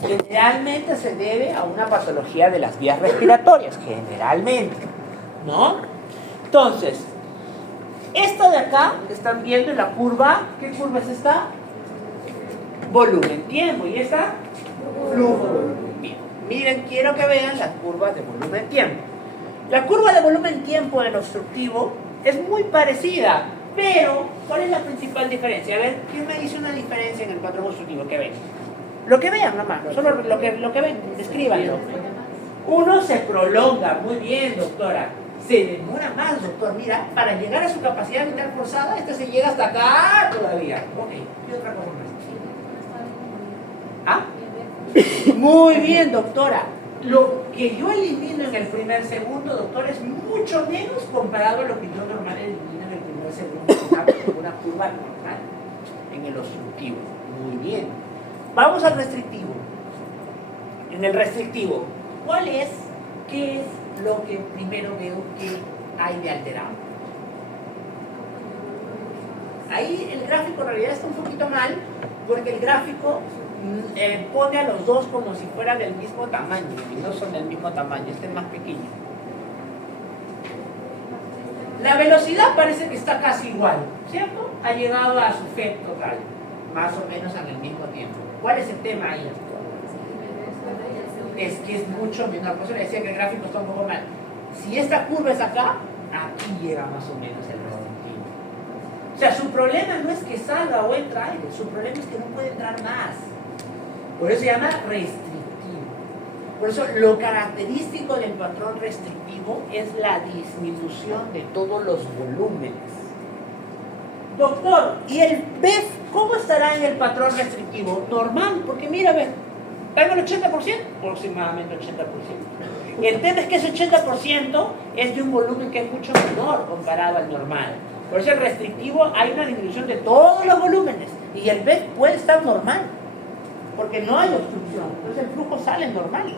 Generalmente se debe a una patología de las vías respiratorias, generalmente, ¿no? Entonces, esta de acá, que están viendo en la curva, ¿qué curva es esta? Volumen, tiempo, y esta, flujo, volumen. Bien, miren, quiero que vean las curvas de volumen, tiempo. La curva de volumen, tiempo del obstructivo es muy parecida, pero ¿cuál es la principal diferencia? A ver, ¿quién me dice una diferencia en el patrón obstructivo? ¿Qué ven? Lo que vean nomás, solo lo que ven, escríbanlo. Uno se prolonga, muy bien, doctora. Se demora más, doctor. Mira, para llegar a su capacidad vital forzada, esta se llega hasta acá todavía. Ok, ¿qué otra cosa más? ¿Ah? Muy bien, doctora. Lo que yo elimino en el primer segundo, doctor, es mucho menos comparado a lo que yo normalmente elimino en el primer segundo, una curva normal en el obstructivo. Muy bien. Vamos al restrictivo. En el restrictivo, ¿qué es lo que primero veo que hay de alterado? Ahí el gráfico en realidad está un poquito mal, porque el gráfico pone a los dos como si fueran del mismo tamaño, y no son del mismo tamaño, este es más pequeño. La velocidad parece que está casi igual, ¿cierto? Ha llegado a su fe total, más o menos en el mismo tiempo. ¿Cuál es el tema ahí? Es que es mucho menor. Por eso le decía que el gráfico está un poco mal. Si esta curva es acá, aquí llega más o menos el restrictivo. O sea, su problema no es que salga o entre aire, su problema es que no puede entrar más. Por eso se llama restrictivo. Por eso lo característico del patrón restrictivo es la disminución de todos los volúmenes. Doctor, ¿y el BEF cómo estará en el patrón restrictivo? Normal, porque mira, ve, ¿está en el 80%? Aproximadamente 80%. El tema es que ese 80% es de un volumen que es mucho menor comparado al normal. Por eso el restrictivo hay una disminución de todos los volúmenes y el BEF puede estar normal, porque no hay obstrucción, entonces el flujo sale normal.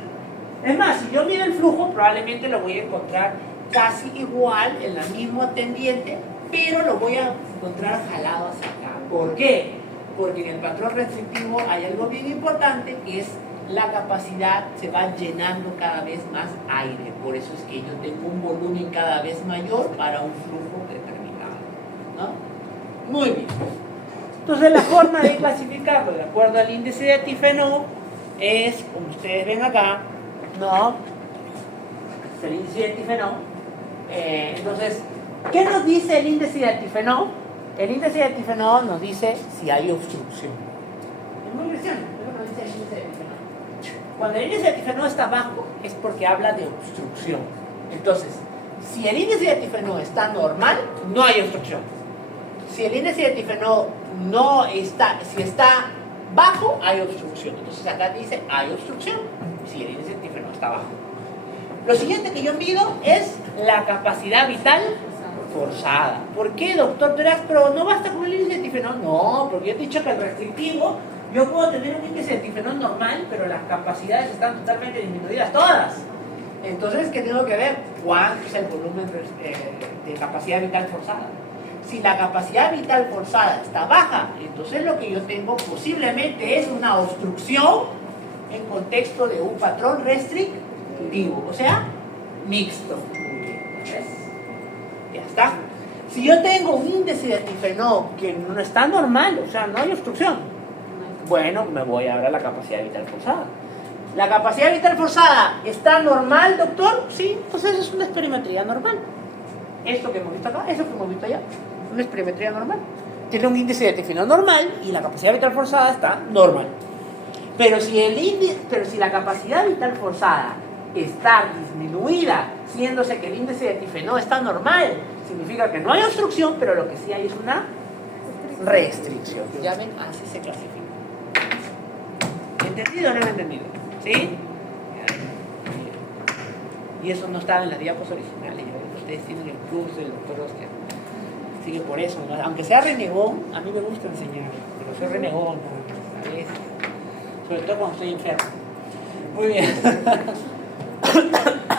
Es más, si yo mido el flujo, probablemente lo voy a encontrar casi igual, en la misma tendiente, pero lo voy a encontrar jalado hacia acá. ¿Por qué? Porque en el patrón restrictivo hay algo bien importante, que es la capacidad, se va llenando cada vez más aire. Por eso es que yo tengo un volumen cada vez mayor para un flujo determinado, ¿no? Muy bien. Entonces la forma de clasificarlo de acuerdo al índice de Tifenot es, como ustedes ven acá, ¿no? Es el índice de Tifenot. Entonces, ¿qué nos dice el índice de Tifenot? El índice de Tifenot nos dice si hay obstrucción. Es muy interesante, es lo que nos dice el índice de Tifenot. Cuando el índice de Tifenot está bajo, es porque habla de obstrucción. Entonces, si el índice de Tifenot está normal, no hay obstrucción. Si el índice de Tifenot no está, si está bajo, hay obstrucción. Entonces acá dice hay obstrucción si el índice de Tifenot está bajo. Lo siguiente que yo mido es la capacidad vital forzada. ¿Por qué, doctor Teraz? Pero no basta con el índice de Tifenot. No, porque yo te he dicho que el restrictivo, yo puedo tener un índice de Tifenot normal, pero las capacidades están totalmente disminuidas todas. Entonces, ¿qué tengo que ver? ¿Cuánto es el volumen de capacidad vital forzada? Si la capacidad vital forzada está baja, entonces lo que yo tengo posiblemente es una obstrucción en contexto de un patrón restrictivo, o sea, mixto. ¿Ves? Ya está. Si yo tengo un índice de Tifenot que no está normal, o sea, no hay obstrucción, bueno, me voy ahora a la capacidad vital forzada. ¿La capacidad vital forzada está normal, doctor? Sí, pues eso es una espirometría normal. Esto que hemos visto acá, eso que hemos visto allá, una espirometría normal. Tiene un índice de Tifenot normal y la capacidad vital forzada está normal. Pero si la capacidad vital forzada está disminuida, siéndose que el índice de Tifenot está normal, significa que no hay obstrucción, pero lo que sí hay es una restricción. Ya ven, así se clasifica. ¿Entendido o no entendido? ¿Sí? Y eso no estaba en las diapos originales. Ustedes tienen el curso del doctor Oscar. Así que por eso, ¿no? Aunque sea renegón, a mí me gusta enseñar, pero soy renegón, ¿no? A veces. Sobre todo cuando estoy enfermo. Muy bien.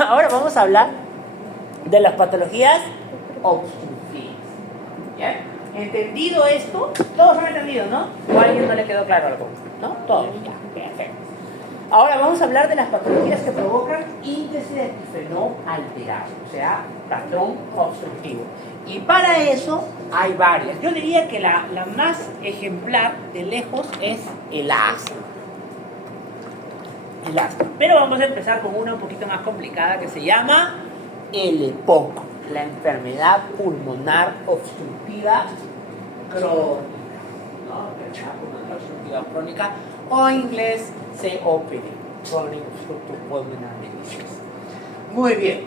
Ahora vamos a hablar de las patologías obstructivas. ¿Ya? Entendido esto, todos han entendido, ¿no? ¿O a alguien no le quedó claro algo? ¿No? Todos, ya, perfecto. Ahora vamos a hablar de las patologías que provocan índice de difenol alterado, o sea, patrón obstructivo. Y para eso hay varias. Yo diría que la más ejemplar de lejos es el asma. El asma. Pero vamos a empezar con una un poquito más complicada que se llama el EPOC, la enfermedad pulmonar obstructiva crónica. ¿No? Enfermedad pulmonar obstructiva crónica, o en inglés COPD, Chronic Obstructive Pulmonary Disease. Muy bien.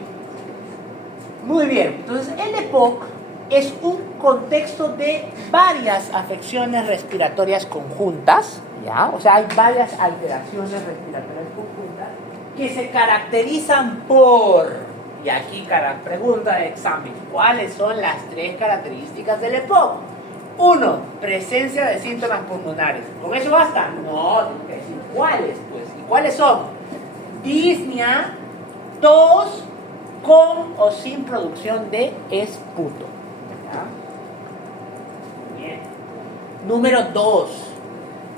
Muy bien. Entonces, el EPOC es un contexto de varias afecciones respiratorias conjuntas, ¿ya? O sea, hay varias alteraciones respiratorias conjuntas que se caracterizan por, y aquí pregunta de examen, ¿cuáles son las 3 características del EPOC? 1, presencia de síntomas pulmonares. ¿Con eso basta? No, tengo que decir cuáles, pues. ¿Y cuáles son? Disnea, tos, con o sin producción de esputo. ¿Ya? Bien. Número 2,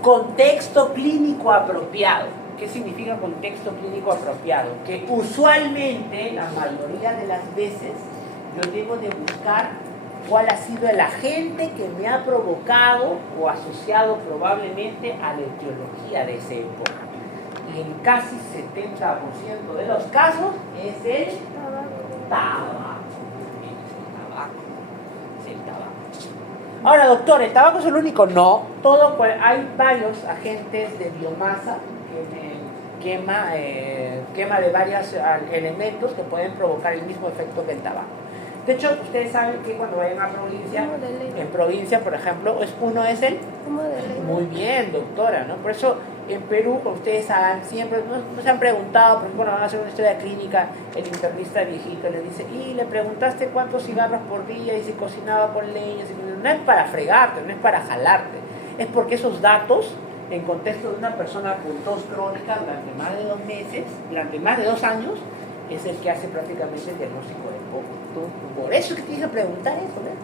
contexto clínico apropiado. ¿Qué significa contexto clínico apropiado? Que usualmente, la mayoría de las veces, yo debo de buscar cuál ha sido el agente que me ha provocado o asociado probablemente a la etiología de esa época. Y en casi 70% de los casos es el tabaco. Es el tabaco. Ahora, doctor, ¿el tabaco es el único? No. Hay varios agentes de biomasa que quema de varios elementos que pueden provocar el mismo efecto que el tabaco. De hecho, ustedes saben que cuando vayan a provincia, en provincia, por ejemplo, uno es el... Muy bien, doctora, ¿no? Por eso, en Perú, como ustedes saben, siempre nos han preguntado, porque cuando van a hacer una historia clínica, el internista viejito le dice, y le preguntaste cuántos cigarros por día y si cocinaba con leña. No es para fregarte, no es para jalarte, es porque esos datos, en contexto de una persona con tos crónica durante más de 2 meses, durante más de 2 años, es el que hace prácticamente el diagnóstico de poco. Por eso es que tienes que preguntar eso, ¿ves?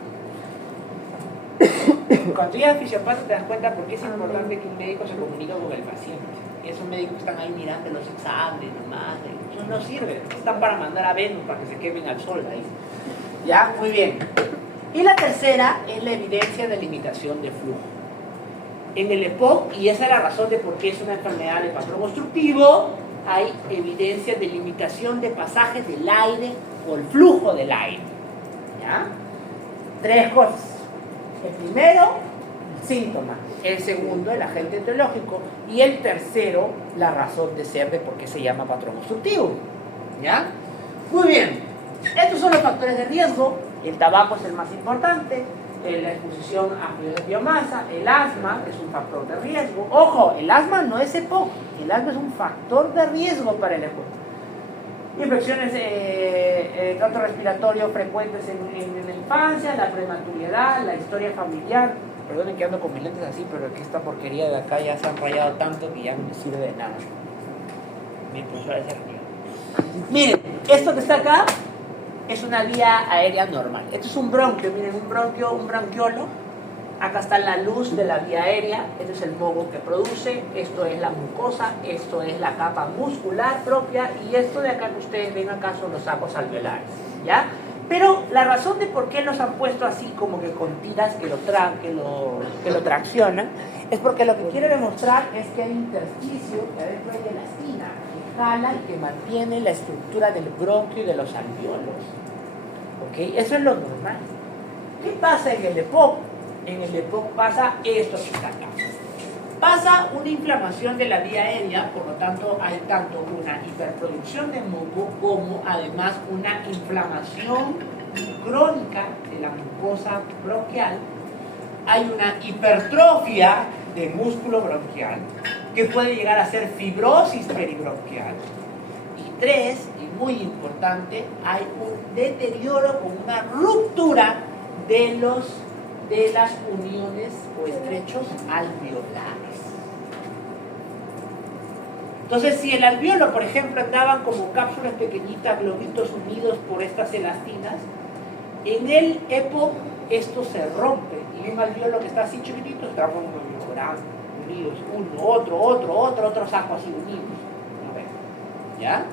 Cuando llegas al fisiopata te das cuenta por qué es importante que un médico se comunique con el paciente. Esos médicos que están ahí mirando los exámenes nomás, eso no sirve, están para mandar a Venus para que se quemen al sol ahí. Ya, muy bien. Y la tercera es la evidencia de limitación de flujo. En el EPOC, y esa es la razón de por qué es una enfermedad de patrón obstructivo, hay evidencia de limitación de pasajes del aire o el flujo del aire. ¿Ya? 3 cosas. El primero, síntoma. El segundo, el agente etiológico. Y el tercero, la razón de ser de por qué se llama patrón obstructivo. ¿Ya? Muy bien. Estos son los factores de riesgo. El tabaco es el más importante. La exposición a fluidos de biomasa, el asma es un factor de riesgo. Ojo, el asma no es EPOC, el asma es un factor de riesgo para el EPOC. Infecciones de trato respiratorio frecuentes en la infancia, la prematuridad, la historia familiar. Perdonen que ando con mis lentes así, pero que esta porquería de acá ya se han rayado tanto que ya no me sirve de nada. Me impulsó a ese río. Miren, esto que está acá es una vía aérea normal. Esto es un bronquio, miren, un bronquiolo. Acá está la luz de la vía aérea, este es el moco que produce, esto es la mucosa, esto es la capa muscular propia, y esto de acá que ustedes ven acá son los sacos alveolares, ¿ya? Pero la razón de por qué los han puesto así como que con tiras que lo traccionan, es porque lo que quiero demostrar es que hay intersticio, que adentro hay elastina, que jala y que mantiene la estructura del bronquio y de los alveolos. ¿Ok? Eso es lo normal. ¿Qué pasa en el EPOC? En el EPOC pasa esto que está acá. Pasa una inflamación de la vía aérea, por lo tanto hay tanto una hiperproducción de moco como además una inflamación crónica de la mucosa bronquial. Hay una hipertrofia de músculo bronquial que puede llegar a ser fibrosis peribronquial. Y 3, y muy importante, hay un deterioro con una ruptura de las uniones o estrechos alveolares. Entonces, si el alveolo, por ejemplo, andaban como cápsulas pequeñitas, globitos unidos por estas elastinas, en el EPOC esto se rompe y un alveolo que está así chiquitito está con un alveolo grande, unidos, uno, otro saco así unidos. A ver, ¿ya?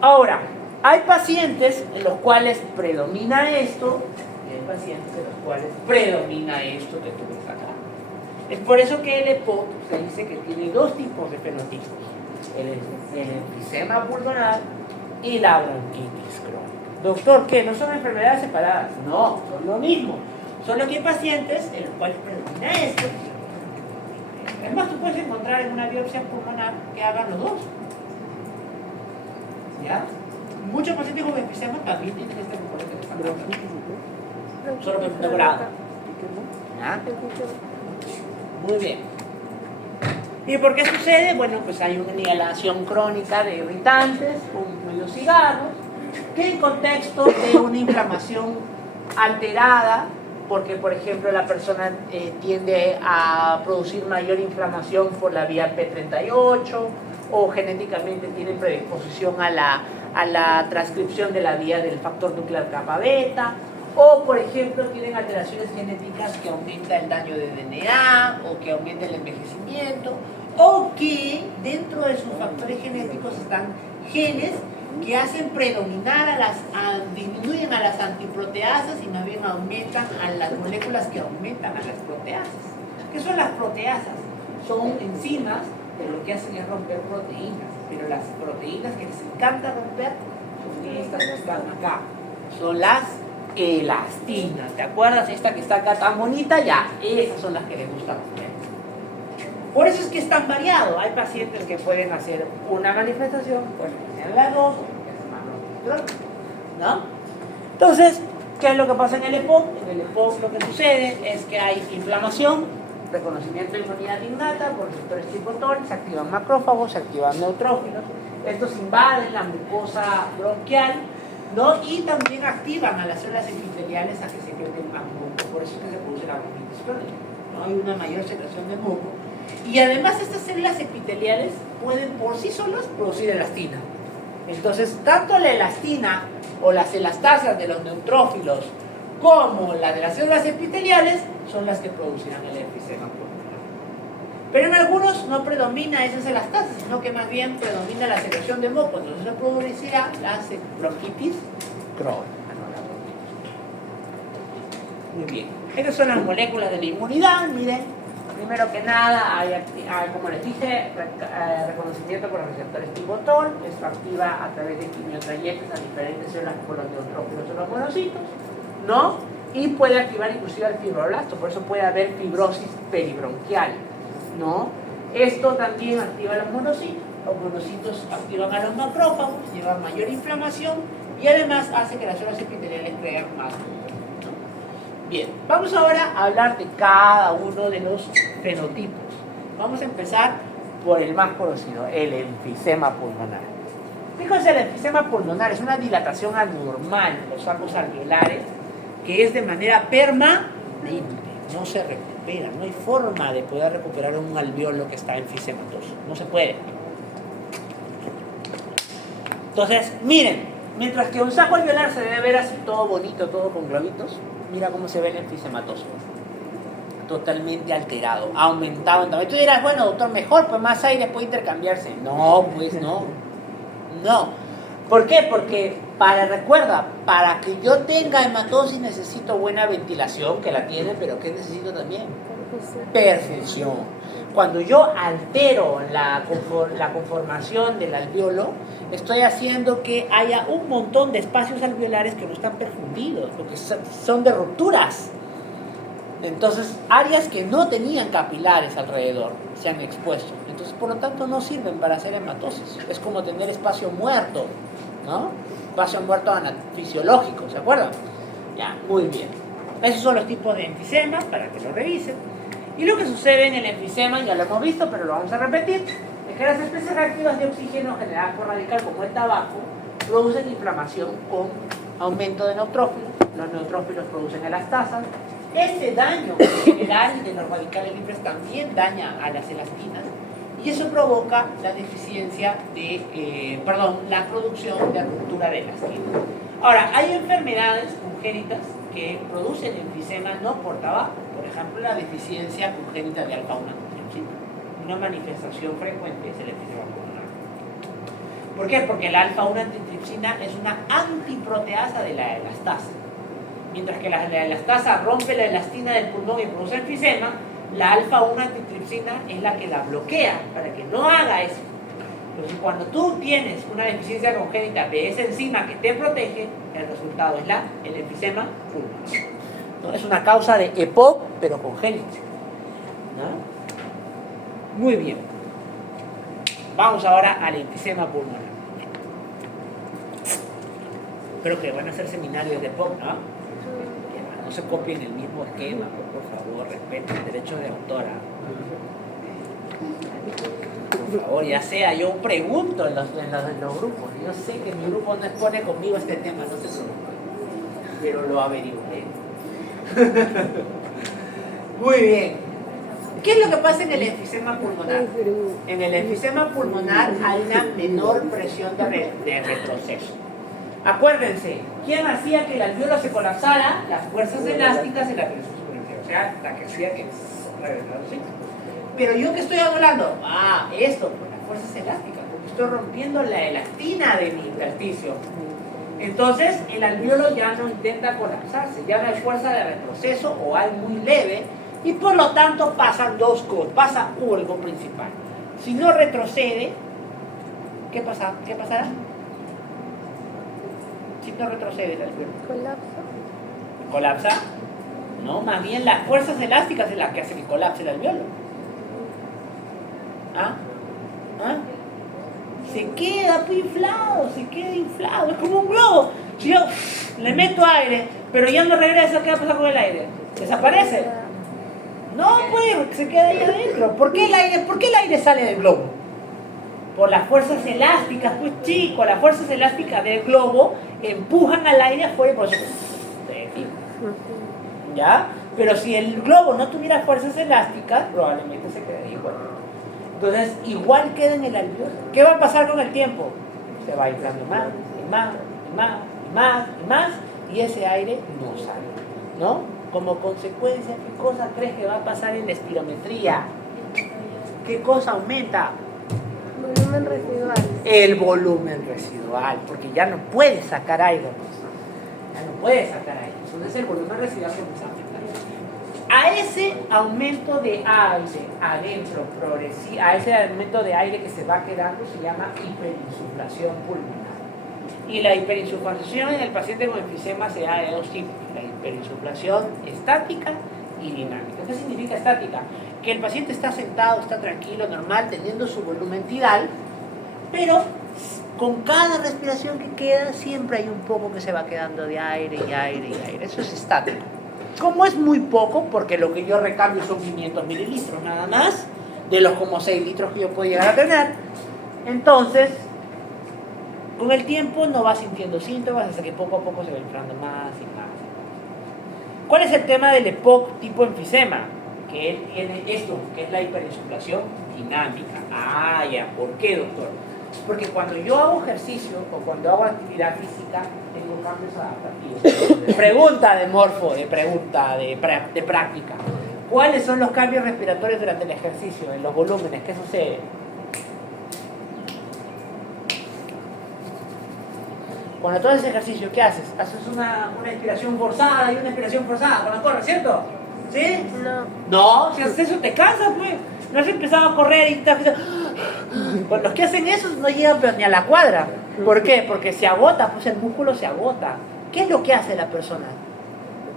Ahora, hay pacientes en los cuales predomina esto y hay pacientes en los cuales predomina esto que tú ves acá. Es por eso que el EPOC se dice que tiene dos tipos de fenotipos, el enfisema pulmonar y la bronquitis crónica. Doctor, ¿qué? ¿No son enfermedades separadas? No, son lo mismo. Solo que hay pacientes en los cuales predomina esto. Es más, tú puedes encontrar en una biopsia pulmonar que hagan los dos. ¿Ya? Muchos pacientes con enfisema también tienen este componente de esta. Solo que es mejorado. ¿Ya? Muy bien. ¿Y por qué sucede? Bueno, pues hay una inhalación crónica de irritantes, incluidos cigarros, que en contexto de una inflamación alterada, porque por ejemplo la persona tiende a producir mayor inflamación por la vía P38 o genéticamente tiene predisposición a la transcripción de la vía del factor nuclear kappa beta, o por ejemplo tienen alteraciones genéticas que aumentan el daño de DNA o que aumentan el envejecimiento, o que dentro de sus factores genéticos están genes que hacen predominar disminuyen a las antiproteasas y más bien aumentan a las moléculas que aumentan a las proteasas. ¿Qué son las proteasas? Son enzimas que lo que hacen es romper proteínas, pero las proteínas que les encanta romper son estas que están acá, son las elastinas. ¿Te acuerdas? Esta que está acá tan bonita, ya, esas son las que les gustan romper. Por eso es que es tan variado. Hay pacientes que pueden hacer una manifestación, pueden hacer las dos, pueden hacer más, ¿no? Entonces, ¿qué es lo que pasa en el EPOC? En el EPOC lo que sucede es que hay inflamación, reconocimiento de inmunidad innata por receptores tipo TOL, se activan macrófagos, se activan neutrófilos, estos invaden la mucosa bronquial, ¿no? Y también activan a las células epiteliales a que secreten más moco, por eso es que se produce la bronquitis crónica, ¿no? Hay una mayor secreción de moco. Y además estas células epiteliales pueden por sí solas producir elastina. Entonces, tanto la elastina o las elastasas de los neutrófilos como la de las células epiteliales son las que producirán el enfisema pulmonar. Pero en algunos no predomina esas elastasas, sino que más bien predomina la secreción de moco. Entonces se producirá la bronquitis crónica. Muy bien. Estas son las moléculas de la inmunidad, miren. Primero que nada, hay, como les dije, reconocimiento por los receptores tipo TOL. Esto activa a través de quimiotrayectos a diferentes células como los neutrófilos o los monocitos, ¿no? Y puede activar inclusive al fibroblasto, por eso puede haber fibrosis peribronquial, ¿no? Esto también activa a los monocitos activan a los macrófagos, llevan mayor inflamación y además hace que las células epiteliales creen más. Bien, vamos ahora a hablar de cada uno de los fenotipos. Vamos a empezar por el más conocido, el enfisema pulmonar. Fíjense, el enfisema pulmonar es una dilatación anormal de los sacos alveolares que es de manera permanente, no se recupera, no hay forma de poder recuperar un alveolo que está enfisematoso, no se puede. Entonces, miren, mientras que un saco alveolar se debe ver así todo bonito, todo con globitos, mira cómo se ve el enfisematoso. Totalmente alterado, aumentado en tamaño. Tú dirás, bueno, doctor, mejor, pues más aire puede intercambiarse. No, pues no. No. ¿Por qué? Porque, recuerda, para que yo tenga hematosis necesito buena ventilación, que la tiene, pero ¿qué necesito también? Perfusión. Cuando yo altero la conformación del alveolo, estoy haciendo que haya un montón de espacios alveolares que no están perfundidos, porque son de rupturas. Entonces, áreas que no tenían capilares alrededor se han expuesto. Entonces, por lo tanto, no sirven para hacer hematosis. Es como tener espacio muerto, ¿no? Espacio muerto fisiológico, ¿se acuerdan? Ya, muy bien. Esos son los tipos de enfisema, para que lo revisen. Y lo que sucede en el enfisema, ya lo hemos visto, pero lo vamos a repetir, es que las especies reactivas de oxígeno generadas por radical, como el tabaco, producen inflamación con aumento de neutrófilos. Los neutrófilos producen elastasas. Ese daño general de los radicales libres también daña a las elastinas y eso provoca la deficiencia la producción de ruptura de elastina. Ahora, hay enfermedades congénitas que producen enfisema no por tabaco. Por ejemplo, la deficiencia congénita de alfa-1 antitrypsina. Una manifestación frecuente es el enfisema pulmonar. ¿Por qué? Porque el alfa-1 antitrypsina es una antiproteasa de la elastasa. Mientras que la elastasa rompe la elastina del pulmón y produce enfisema, la alfa-1 antitrypsina es la que la bloquea para que no haga eso. Entonces, cuando tú tienes una deficiencia congénita de esa enzima que te protege, el resultado es el enfisema pulmonar. ¿No? Es una causa de EPOC, pero congénita. ¿No? Muy bien. Vamos ahora al enfisema pulmonar. Creo que van a hacer seminarios de EPOC, ¿no? No se copien el mismo esquema, por favor, respeten el derecho de autora. Por favor, ya sea, yo pregunto en los grupos. Yo sé que mi grupo no expone conmigo este tema, no se preocupen, pero lo averiguaré. Muy bien. ¿Qué es lo que pasa en el enfisema pulmonar? En el enfisema pulmonar hay una menor presión de retroceso. Acuérdense, ¿quién hacía que el alveolo se colapsara? Las fuerzas elásticas en la presión superficial. O sea, la que hacía que reventara, ¿sí? Pero yo que estoy hablando, esto, por las fuerzas elásticas, porque estoy rompiendo la elastina de mi intersticio. Entonces, el alveolo ya no intenta colapsarse, ya no hay fuerza de retroceso o hay muy leve, y por lo tanto pasan dos cosas, pasa algo principal. Si no retrocede, ¿qué pasará? Si no retrocede el alveolo. ¿Colapsa? No, más bien las fuerzas elásticas es las que hacen que colapse el alveolo. Se queda inflado, es como un globo. Si yo le meto aire, pero ya no regresa, ¿qué va a pasar con el aire? ¿Desaparece? No, pues, se queda ahí adentro. ¿Por qué el aire sale del globo? Por las fuerzas elásticas, pues chico, las fuerzas elásticas del globo empujan al aire afuera y por eso se detiene. ¿Ya? Pero si el globo no tuviera fuerzas elásticas, probablemente se quedaría igual. Entonces, igual queda en el alveolo. ¿Qué va a pasar con el tiempo? Se va inflando más, y más, y más, y más, y más, y ese aire no sale, ¿no? Como consecuencia, ¿qué cosa crees que va a pasar en la espirometría? ¿Qué cosa aumenta? Volumen residual. El volumen residual, porque ya no puede sacar aire. Ya no puede sacar aire. Entonces el volumen residual se empieza a aumentar. A ese aumento de aire adentro progresivo, a ese aumento de aire que se va quedando se llama hiperinsuflación pulmonar. Y la hiperinsuflación en el paciente con enfisema se da de dos tipos: la hiperinsuflación estática y dinámica. ¿Qué significa estática? Que el paciente está sentado, está tranquilo, normal, teniendo su volumen tidal, pero con cada respiración que queda siempre hay un poco que se va quedando de aire y aire y aire. Eso es estático. Como es muy poco, porque lo que yo recambio son 500 mililitros nada más, de los como 6 litros que yo puedo llegar a tener, entonces con el tiempo no va sintiendo síntomas hasta que poco a poco se va inflando más y más. ¿Cuál es el tema del EPOC tipo enfisema? Que él tiene esto, que es la hiperinsuflación dinámica. Ya, ¿por qué, doctor? Porque cuando yo hago ejercicio o cuando hago actividad física, tengo cambios adaptativos. Pregunta de práctica. ¿Cuáles son los cambios respiratorios durante el ejercicio, en los volúmenes? ¿Qué sucede? Cuando tú haces ejercicio, ¿qué haces? Haces una inspiración forzada y una expiración forzada cuando corres, ¿cierto? ¿Sí? No, si haces eso te cansas, pues. No has empezado a correr y estás... Pues los que hacen eso no llegan pero ni a la cuadra. ¿Por qué? Porque se agota, pues el músculo se agota. ¿Qué es lo que hace la persona?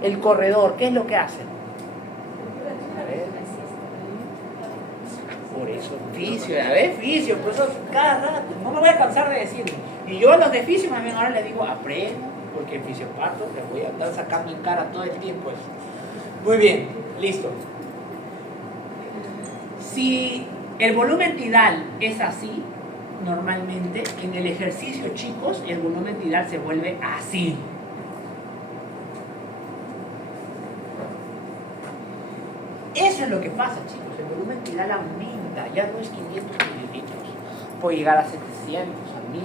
El corredor, ¿qué es lo que hace? A ver. Por eso, fisio, a ver, fisio, por eso cada rato, no me voy a cansar de decirlo. Y yo a los de fisio, más bien ahora les digo, aprendo, porque el fisiopato les voy a andar sacando en cara todo el tiempo eso. Muy bien, listo. Si el volumen tidal es así, normalmente en el ejercicio, chicos, el volumen tidal se vuelve así. Eso es lo que pasa, chicos. El volumen tidal aumenta, ya no es 500 mililitros, puede llegar a 700, a 1000,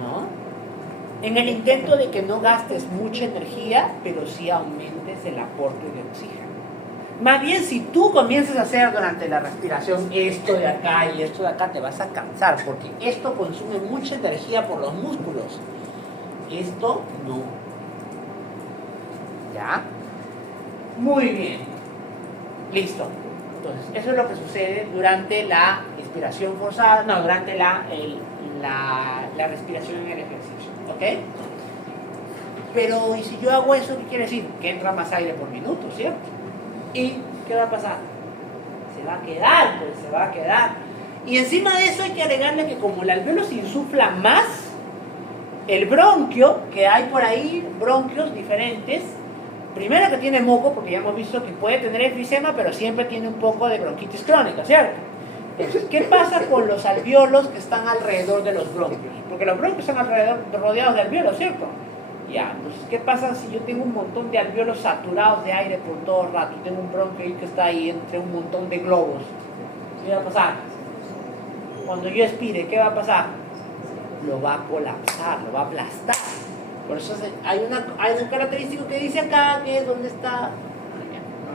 ¿no? en el intento de que no gastes mucha energía, pero sí aumentes el aporte de oxígeno. Más bien, si tú comienzas a hacer durante la respiración esto de acá y esto de acá, te vas a cansar, porque esto consume mucha energía por los músculos. Esto no. ¿Ya? Muy bien. Listo. Entonces, eso es lo que sucede durante la inspiración forzada, no, durante la respiración en el ejercicio. ¿Ok? Pero, ¿y si yo hago eso, qué quiere decir? Que entra más aire por minuto, ¿cierto? ¿Y qué va a pasar? Se va a quedar, pues se va a quedar. Y encima de eso hay que agregarle que como el alveolo se insufla más, el bronquio, que hay por ahí, bronquios diferentes, primero que tiene moco, porque ya hemos visto que puede tener enfisema, pero siempre tiene un poco de bronquitis crónica, ¿cierto? Entonces, ¿qué pasa con los alvéolos que están alrededor de los bronquios? Porque los bronquios están rodeados de alvéolos, ¿cierto? Ya, entonces, ¿qué pasa si yo tengo un montón de alvéolos saturados de aire por todo el rato? Tengo un bronquio ahí que está ahí entre un montón de globos. ¿Qué va a pasar? Cuando yo expire, ¿qué va a pasar? Lo va a colapsar, lo va a aplastar. Por eso hay un característico que dice acá, que es donde está,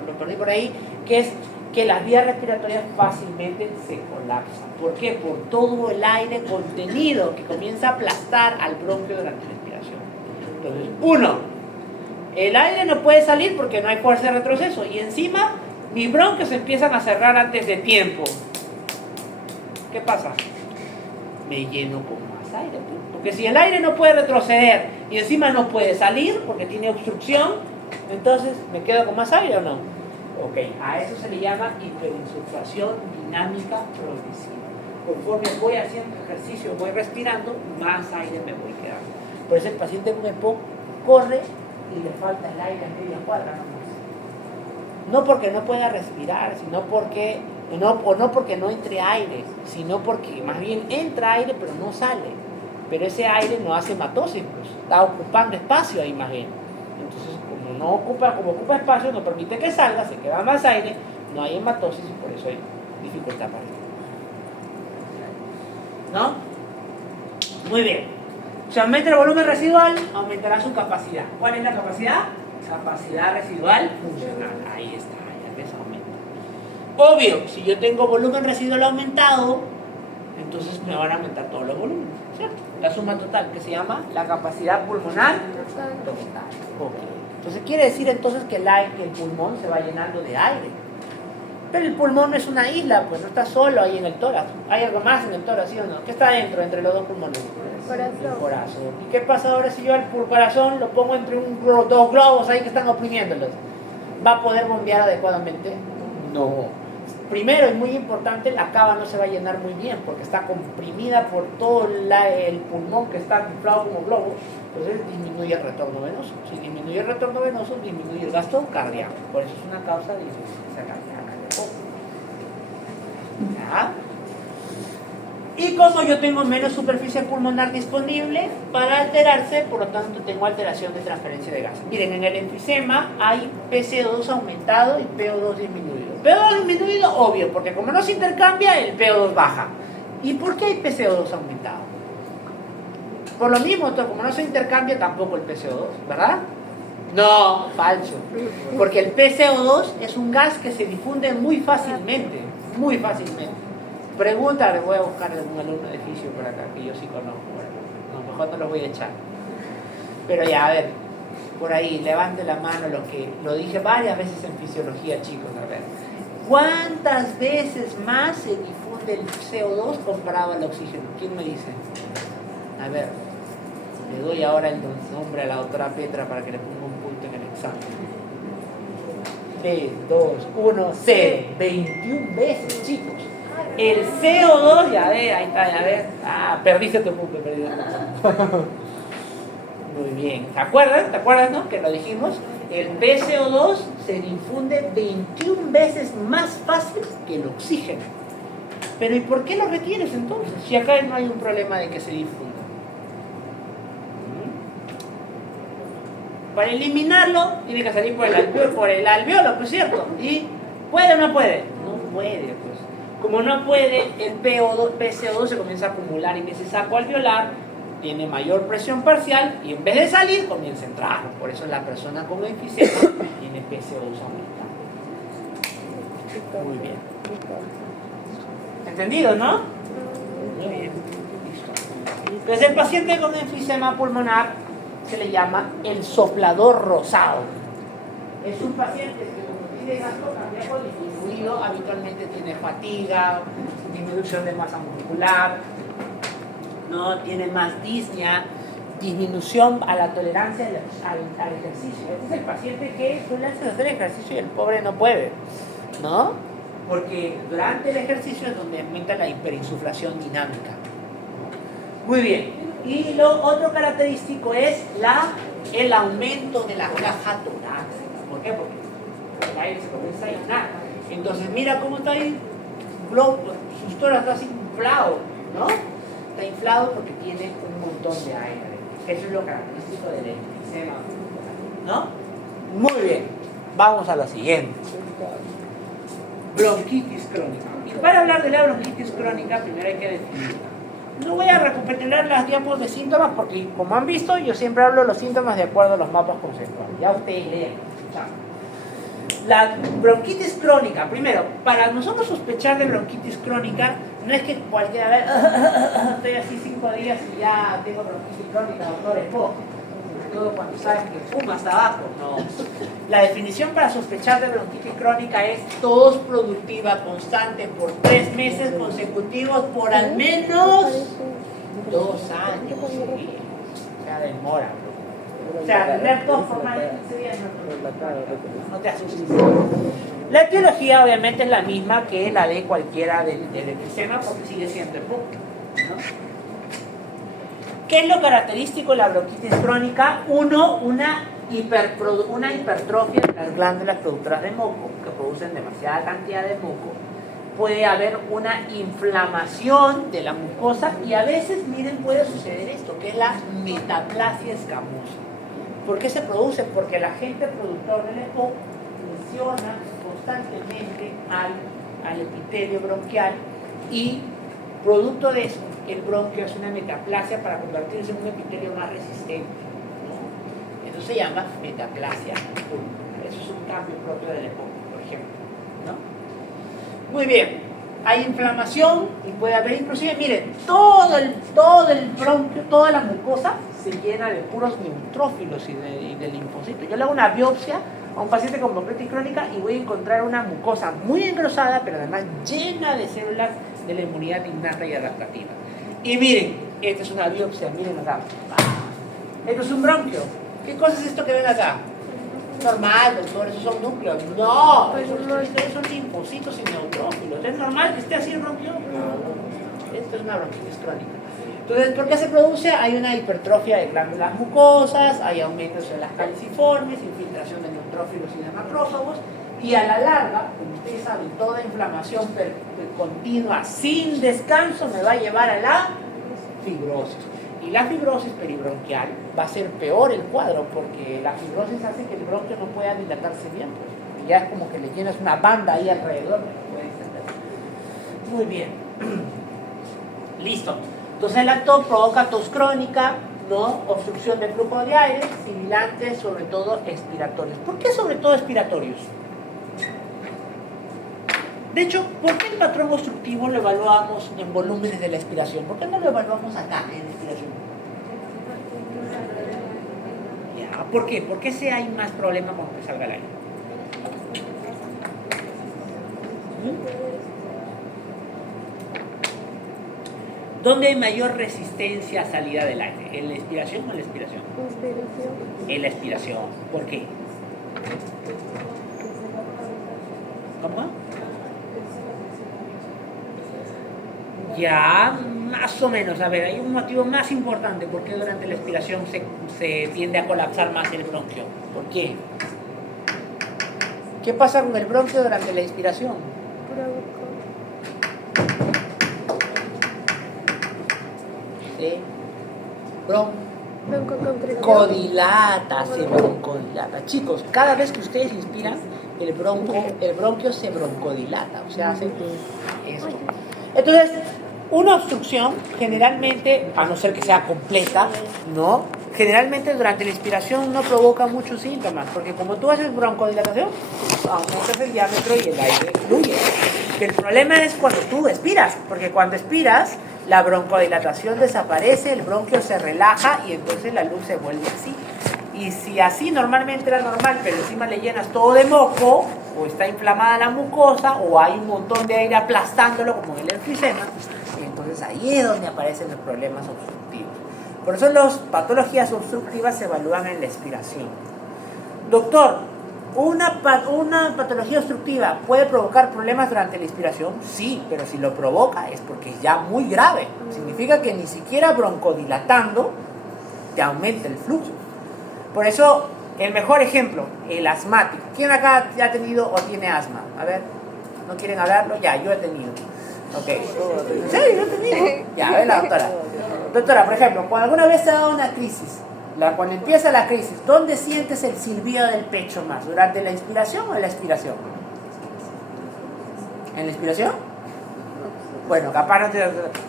lo perdí por ahí, que es que las vías respiratorias fácilmente se colapsan. ¿Por qué? Por todo el aire contenido que comienza a aplastar al bronquio durante la respiración. Entonces, uno, el aire no puede salir porque no hay fuerza de retroceso, y encima mis bronquios se empiezan a cerrar antes de tiempo. ¿Qué pasa? Me lleno con más aire. Porque si el aire no puede retroceder y encima no puede salir porque tiene obstrucción, entonces ¿me quedo con más aire o no? Ok, a eso se le llama hiperinsuflación dinámica progresiva. Conforme voy haciendo ejercicio, voy respirando, más aire me voy quedando. Por eso el paciente con EPOC corre y le falta el aire a media cuadra nomás. No porque no pueda respirar, sino porque no porque no entre aire, sino porque más bien entra aire pero no sale. Pero ese aire no hace hematosis, pues, está ocupando espacio ahí más bien. Entonces, como ocupa espacio, no permite que salga, se queda más aire, no hay hematosis y por eso hay dificultad para él. ¿No? Muy bien. Si aumenta el volumen residual, aumentará su capacidad. ¿Cuál es la capacidad? Capacidad residual funcional. Ahí está, ya ves, aumenta. Obvio, si yo tengo volumen residual aumentado, entonces me van a aumentar todos los volúmenes, ¿cierto? La suma total, que se llama la capacidad pulmonar total. Okay. Entonces quiere decir entonces que el pulmón se va llenando de aire. Pero el pulmón no es una isla, pues no está solo ahí en el tórax. Hay algo más en el tórax, ¿sí o no? ¿Qué está dentro, entre los dos pulmones? El corazón. ¿Y qué pasa ahora si yo al corazón lo pongo entre dos globos ahí que están oprimiéndolos? ¿Va a poder bombear adecuadamente? No. Primero, y muy importante, la cava no se va a llenar muy bien porque está comprimida por todo el pulmón que está inflado como globo. Entonces disminuye el retorno venoso. Si disminuye el retorno venoso, disminuye el gasto cardíaco. Por eso es una causa de insuficiencia cardíaca. ¿Ya? Y como yo tengo menos superficie pulmonar disponible para alterarse, por lo tanto tengo alteración de transferencia de gases. Miren, en el enfisema hay PCO2 aumentado y PO2 disminuido. PO2 disminuido, obvio, porque como no se intercambia, el PO2 baja. ¿Y por qué hay PCO2 aumentado? Por lo mismo, como no se intercambia, tampoco el PCO2, ¿verdad? No, falso. Porque el PCO2 es un gas que se difunde muy fácilmente, muy fácilmente. Pregúntale, voy a buscar algún alumno de fisio por acá, que yo sí conozco. Bueno, mejor no los voy a echar. Pero ya, a ver, por ahí, levante la mano lo dije varias veces en fisiología, chicos, a ver. ¿Cuántas veces más se difunde el CO2 comparado al oxígeno? ¿Quién me dice? A ver, le doy ahora el nombre a la doctora Petra para que le ponga un punto en el examen. 3, 2, 1, 0. 21 veces, chicos. El CO2, ya ve, ahí está, ya ve. Ah, perdiste tu punto, Muy bien. ¿Te acuerdas? ¿Te acuerdas, no? Que lo dijimos. El PCO2 se difunde 21 veces más fácil que el oxígeno. Pero ¿y por qué lo retienes entonces? Si acá no hay un problema de que se difunda. Para eliminarlo, tiene que salir por el alveolo, ¿no es cierto? ¿Y puede o no puede? No puede, pues. Como no puede, el PCO2 se comienza a acumular en ese saco alveolar tiene mayor presión parcial y en vez de salir comienza a entrar. Por eso la persona con enfisema tiene PCO2 aumentado. Muy bien. ¿Entendido, no? Muy bien. Listo. Entonces el paciente con enfisema pulmonar se le llama el soplador rosado. Es un paciente que como tiene gasto cardíaco disminuido, habitualmente tiene fatiga, disminución de masa muscular, no tiene más disnea, disminución a la tolerancia al ejercicio. Este es el paciente que tú le haces hacer ejercicio y el pobre no puede, ¿no? Porque durante el ejercicio es donde aumenta la hiperinsuflación dinámica. Muy bien. Y lo otro característico es el aumento de la caja torácica. ¿Por qué? Porque el aire se comienza a llenar. Entonces mira cómo está ahí, su tórax está así inflado, ¿no? Está inflado porque tiene un montón de aire. Eso es lo característico del enfisema, ¿no? Muy bien. Vamos a lo siguiente. Bronquitis crónica. Y para hablar de la bronquitis crónica, primero hay que definirla. No voy a recapitular las diapos de síntomas porque, como han visto, yo siempre hablo de los síntomas de acuerdo a los mapas conceptuales. Ya ustedes leen. La bronquitis crónica, primero, para nosotros sospechar de bronquitis crónica, no es que cualquiera vez, estoy así 5 días y ya tengo bronquitis crónica, doctor, es poco. Sobre todo cuando saben que fumas tabaco. No. La definición para sospechar de bronquitis crónica es tos productiva constante por 3 meses consecutivos por al menos 2 años. ¿Sí? O sea, demora. O sea, tener tos por más de 15 días no te asustes. La etiología obviamente es la misma que la de cualquiera del enfisema porque sigue siendo el poco, ¿no? ¿Qué es lo característico de la bronquitis crónica? Uno, una hipertrofia de las glándulas productoras de moco, que producen demasiada cantidad de moco. Puede haber una inflamación de la mucosa y a veces, miren, puede suceder esto, que es la metaplasia escamosa. ¿Por qué se produce? Porque el agente productor del EPOC lesiona constantemente al epitelio bronquial y producto de eso, el bronquio hace una metaplasia para convertirse en un epitelio más resistente, ¿no? Eso se llama metaplasia pulmonar. Eso es un cambio propio del EPOC, por ejemplo, ¿no? Muy bien, hay inflamación y puede haber inclusive, miren, todo el bronquio, toda la mucosa se llena de puros neutrófilos y de linfocitos. Yo le hago una biopsia a un paciente con bronquitis crónica y voy a encontrar una mucosa muy engrosada, pero además llena de células de la inmunidad innata y adaptativa. Y miren, esta es una biopsia, miren acá. Esto es un bronquio. ¿Qué cosa es esto que ven acá? Normal, doctor, esos son núcleos. No, esos son linfocitos y neutrófilos. ¿Es normal que esté así el bronquio? No. Esto es una bronquitis crónica. Entonces, ¿por qué se produce? Hay una hipertrofia de glándulas mucosas, hay aumentos en las caliciformes, infiltración de neutrófilos y de macrófagos, y a la larga, como ustedes saben, toda inflamación continua sin descanso me va a llevar a la fibrosis. Y la fibrosis peribronquial va a ser peor el cuadro, porque la fibrosis hace que el bronquio no pueda dilatarse bien, pues. Y ya es como que le llenas una banda ahí alrededor que no puede extender. Muy bien. Listo. Entonces el acto provoca tos crónica, ¿no? Obstrucción del flujo de aire, sibilantes, sobre todo expiratorios. ¿Por qué sobre todo expiratorios? De hecho, ¿por qué el patrón obstructivo lo evaluamos en volúmenes de la expiración? ¿Por qué no lo evaluamos acá en la expiración? Ya, ¿por qué? ¿Por qué hay más problema cuando te salga el aire? ¿Dónde hay mayor resistencia a salida del aire? ¿En la inspiración o en la expiración? En la expiración. ¿Por qué? ¿Cómo? Ya, más o menos. A ver, hay un motivo más importante. ¿Por qué durante la expiración se tiende a colapsar más el bronquio? ¿Por qué? ¿Qué pasa con el bronquio durante la inspiración? ¿Sí? Broncodilata, se broncodilata. Chicos, cada vez que ustedes inspiran, el bronquio se broncodilata. O sea, hace esto. Entonces, Una obstrucción, generalmente, a no ser que sea completa, ¿no? Generalmente durante la inspiración no provoca muchos síntomas, porque como tú haces broncodilatación, aumentas el diámetro y el aire fluye. El problema es cuando tú expiras, porque cuando expiras, la broncodilatación desaparece, el bronquio se relaja y entonces la luz se vuelve así. Y si así normalmente era normal, pero encima le llenas todo de moco, o está inflamada la mucosa, o hay un montón de aire aplastándolo, como en el enfisema, entonces ahí es donde aparecen los problemas obstructivos. Por eso las patologías obstructivas se evalúan en la expiración. Doctor, ¿una patología obstructiva puede provocar problemas durante la inspiración? Sí, pero si lo provoca es porque es ya muy grave. Significa que ni siquiera broncodilatando te aumenta el flujo. Por eso, el mejor ejemplo, el asmático. ¿Quién acá ya ha tenido o tiene asma? A ver, ¿no quieren hablarlo? Ya, yo he tenido. Ok. ¿En serio? ¿Yo he tenido? Ya, a ver la doctora. Doctora, por ejemplo, cuando alguna vez te ha dado una crisis, cuando empieza la crisis, ¿dónde sientes el silbido del pecho más? ¿Durante la inspiración o en la expiración? ¿En la inspiración? Bueno, capaz no te...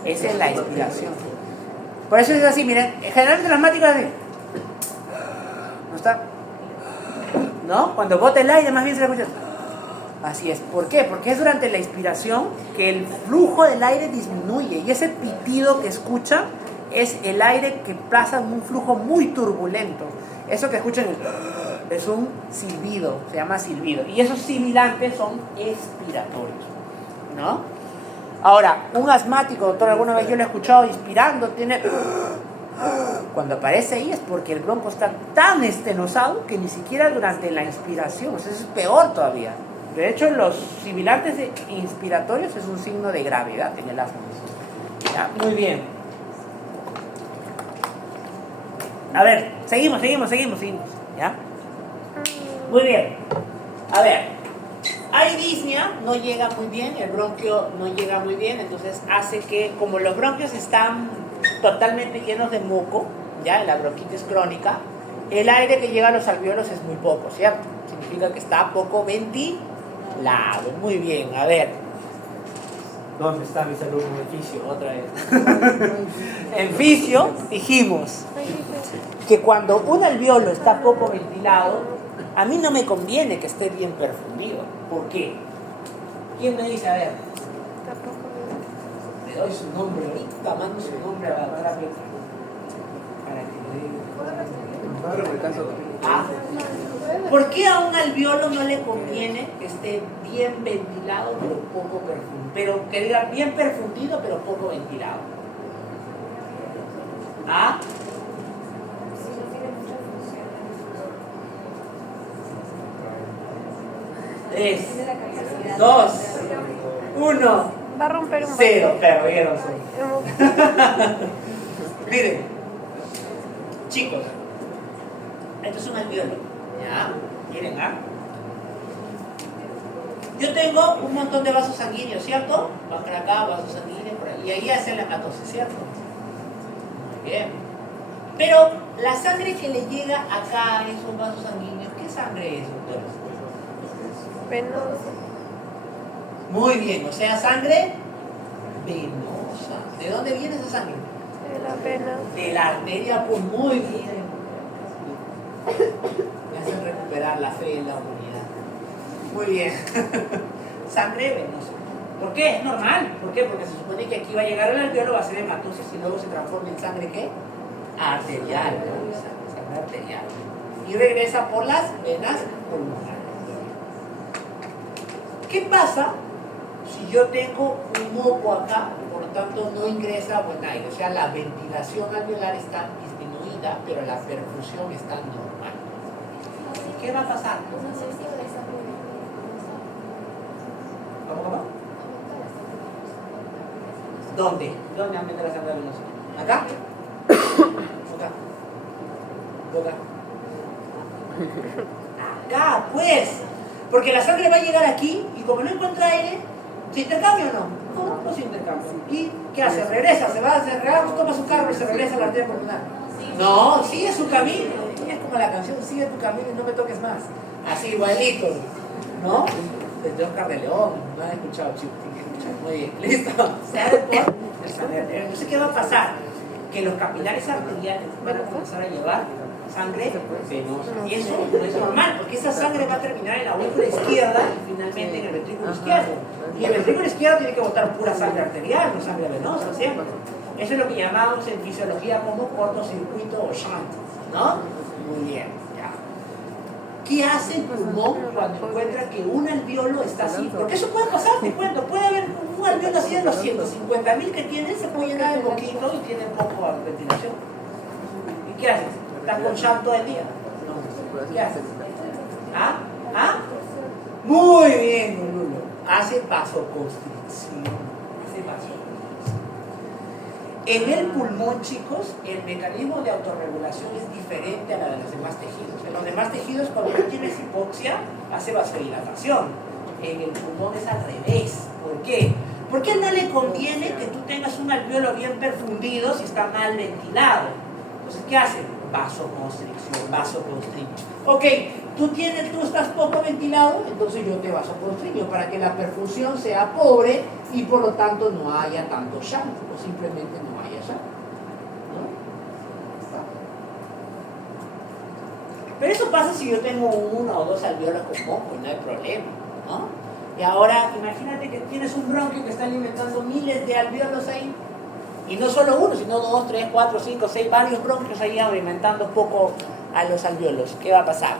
Es en la inspiración. Por eso es así, miren, generalmente los asmáticos es así. ¿No está? ¿No? Cuando bota el aire más bien se le escucha. Así es. ¿Por qué? Porque es durante la inspiración que el flujo del aire disminuye y ese pitido que escuchan es el aire que pasa en un flujo muy turbulento. Eso que escuchan es un silbido, se llama silbido. Y esos sibilantes son expiratorios, ¿no? Ahora, un asmático, doctor, alguna vez yo lo he escuchado inspirando, tiene... Cuando aparece ahí es porque el bronco está tan estenosado que ni siquiera durante la inspiración, o sea, eso es peor todavía. De hecho, los sibilantes inspiratorios es un signo de gravedad en el asma. ¿Ya? Muy bien. A ver, seguimos. ¿Ya? Muy bien. A ver, hay disnea, no llega muy bien, el bronquio no llega muy bien, entonces hace que, como los bronquios están totalmente llenos de moco, ya, la bronquitis crónica, el aire que llega a los alvéolos es muy poco, ¿cierto? Significa que está poco ventilado. Muy bien, a ver. ¿Dónde está mi salud en fisio? Otra vez. En fisio dijimos que cuando un alvéolo está poco ventilado, a mí no me conviene que esté bien perfundido. ¿Por qué? ¿Quién me dice? A ver. Le doy su nombre ahorita, mando su nombre a la doctora Petra. Para que le diga. ¿Ah? ¿Por qué a un alvéolo no le conviene que esté bien ventilado pero poco perfundido? Pero que diga bien perfundido pero poco ventilado. ¿Ah? 3, 2, 1. Va a romper un 0. Perdieron. Miren, chicos, esto es un alvéolo. ¿Ya? ¿Quieren, ah? Yo tengo un montón de vasos sanguíneos, ¿cierto? Van para acá, vasos sanguíneos por ahí. Y ahí hace la hematosis, ¿cierto? Muy bien. Pero la sangre que le llega acá a esos vasos sanguíneos, ¿qué sangre es, doctores? Venosa. Muy bien, o sea, sangre venosa. ¿De dónde viene esa sangre? De la vena. De la arteria, pues muy bien. Me hacen recuperar la fe en la humanidad. Muy bien. Sangre venosa. ¿Por qué? Es normal. ¿Por qué? Porque se supone que aquí va a llegar el alvéolo, va a ser hematosis y luego se transforma en sangre, ¿qué? Arterial, ¿no? Sangre arterial. Y regresa por las venas pulmonares. ¿Qué pasa si yo tengo un moco acá, por lo tanto no ingresa buen aire? O sea, la ventilación alveolar está disminuida, pero la perfusión está normal. ¿Qué va a pasar? ¿Cómo? ¿Dónde? ¿Dónde aumenta la sangre venosa? ¿Acá? ¿Acá? Acá, pues. Porque la sangre va a llegar aquí y como no encuentra aire, ¿se intercambia o no? ¿Cómo no se intercambia? ¿Y qué hace? Regresa, se va, toma su carro y se regresa a la arteria pulmonar. No, sigue su camino. Es como la canción, sigue tu camino y no me toques más. Así igualito, ¿no? De Oscar de León, no han escuchado, chicos. Muy bien, listo. Se abre por el sangre arterial. Entonces, ¿qué va a pasar? Que los capilares arteriales van a comenzar a llevar sangre venosa. Y eso no es normal, porque esa sangre va a terminar en la aurícula izquierda y finalmente en el ventrículo izquierdo. Y el ventrículo izquierdo tiene que botar pura sangre arterial, no sangre venosa, siempre. Eso es lo que llamamos en fisiología como cortocircuito o shunt, ¿no? Muy bien, ya. ¿Qué hace el pulmón cuando encuentra que un alveolo está así? Porque eso puede pasar, te cuento. Puede haber un alveolo así de los 150.000 que tiene, se puede llenar de poquito y tiene poco de ventilación. ¿Y qué haces? ¿Estás con shunt todo el día? No. ¿Qué haces? ¿Ah? ¿Ah? Muy bien, Lulo. Hace vasoconstricción. Hace vasoconstricción. En el pulmón, chicos, el mecanismo de autorregulación es diferente a la de los demás tejidos. En los demás tejidos, cuando tú tienes hipoxia, hace vasodilatación. En el pulmón es al revés. ¿Por qué? Porque no le conviene que tú tengas un alveolo bien perfundido si está mal ventilado. Entonces, ¿qué hace? Vasoconstricción, vasoconstricción. Ok, tú estás poco ventilado, entonces yo te vasoconstricto para que la perfusión sea pobre y por lo tanto no haya tanto shunt, o simplemente no haya shunt. ¿No? Pero eso pasa si yo tengo uno o dos alveolos con moco, no hay problema, ¿no? Y ahora imagínate que tienes un bronquio que está alimentando miles de alveolos ahí. Y no solo uno, sino 2, 3, 4, 5, 6, varios bronquios ahí alimentando poco a los alveolos. ¿Qué va a pasar?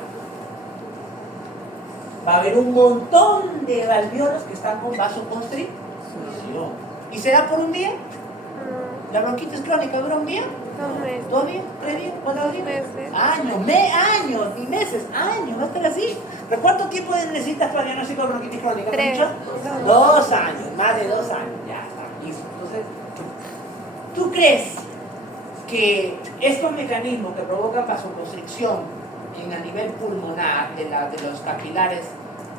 Va a haber un montón de alveolos que están con vasoconstricción. ¿Y será por un día? ¿La bronquitis crónica dura un día? 2 meses. ¿2 días? ¿3 días? ¿4 días? Meses. Años, ni meses, años, va a estar así. ¿Pero cuánto tiempo necesitas para diagnóstico de bronquitis crónica? 3. 2 años, más de 2 años, ya está, listo. Entonces, ¿tú crees que estos mecanismos que provocan vasoconstricción a nivel pulmonar de los capilares,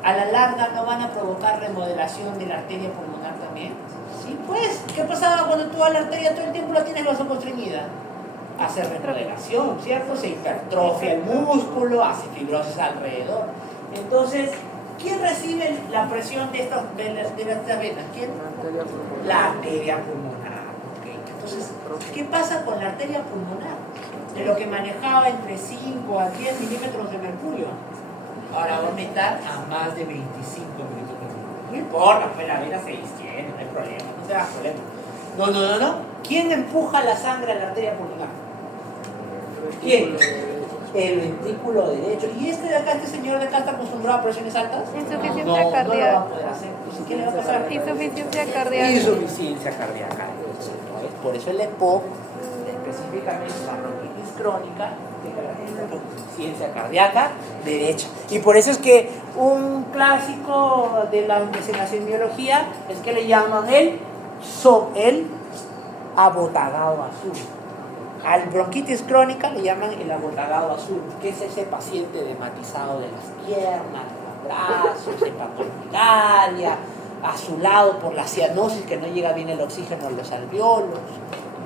a la larga no van a provocar remodelación de la arteria pulmonar también? Sí, pues, ¿qué pasaba cuando tú a la arteria todo el tiempo la tienes vasoconstreñida? Hace remodelación, ¿cierto? Se hipertrofia el músculo, hace fibrosis alrededor. Entonces, ¿quién recibe la presión de estas venas? ¿Quién? La arteria pulmonar. Okay. Entonces, ¿qué pasa con la arteria pulmonar? De lo que manejaba entre 5 a 10 milímetros de mercurio, ahora va a aumentar a más de 25 milímetros de mercurio. No importa, pues la vena se distiende, no hay problema, no te das problema. No. ¿Quién empuja la sangre a la arteria pulmonar? ¿Quién? El ventrículo derecho. ¿Y este de acá, este señor de acá está acostumbrado a presiones altas? Insuficiencia No lo va a cardíaca. poder hacer. ¿Y qué le va a pasar? Insuficiencia cardíaca. Insuficiencia cardíaca. Por eso el EPOC, específicamente la bronquitis crónica, se caracteriza por insuficiencia cardíaca derecha. Y por eso es que un clásico de la semiología es que le llaman el abotagado azul. Al bronquitis crónica le llaman el abotagado azul, que es ese paciente dematizado de las piernas, de los brazos, hepatolipidemia, azulado por la cianosis, que no llega bien el oxígeno a los alveolos,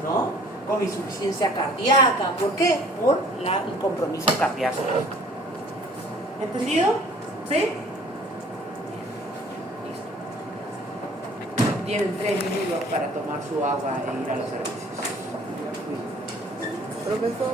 ¿no? Con insuficiencia cardíaca. ¿Por qué? Por el compromiso cardíaco. ¿Entendido? ¿Sí? Listo. Tienen 3 minutos para tomar su agua e ir a los servicios. Profesor.